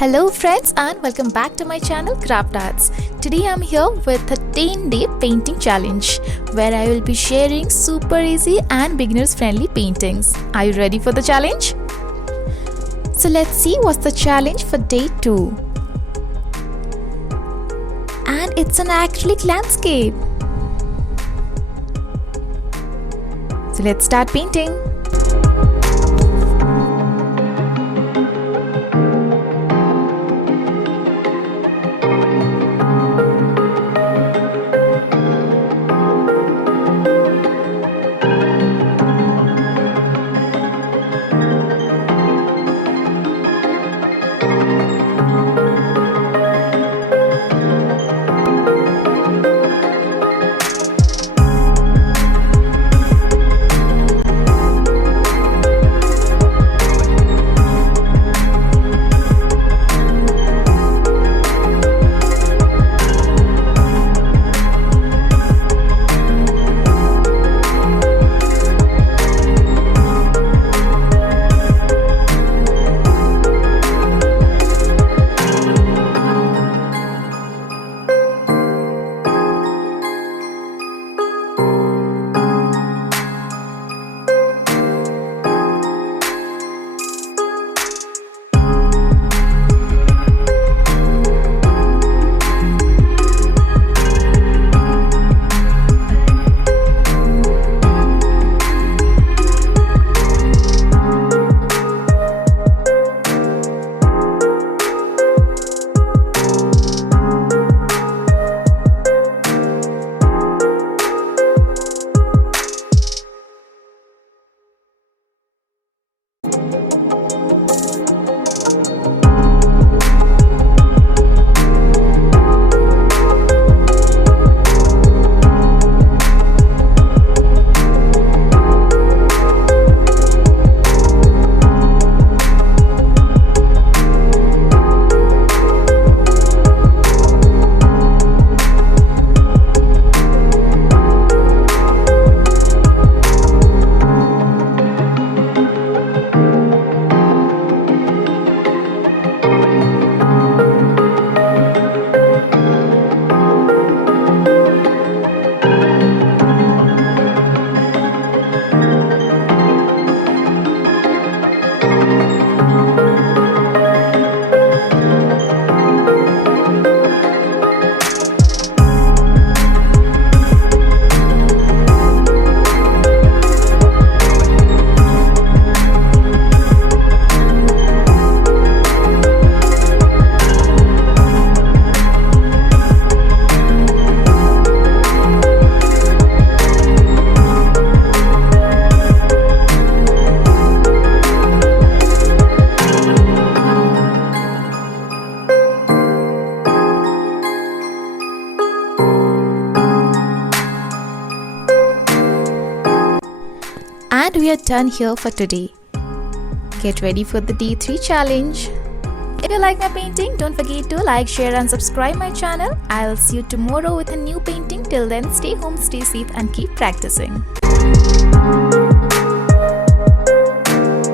Hello friends and welcome back to my channel CraftArtz. Today I'm here with a 10-day painting challenge where I will be sharing super easy and beginners friendly paintings. Are you ready for the challenge? So let's see what's the challenge for day 2. And it's an acrylic landscape. So let's start painting. And we are done here for today. Get ready for the day 3 challenge. If you like my painting, don't forget to like, share and subscribe my channel. I'll see you tomorrow with a new painting. Till then, stay home, stay safe and keep practicing.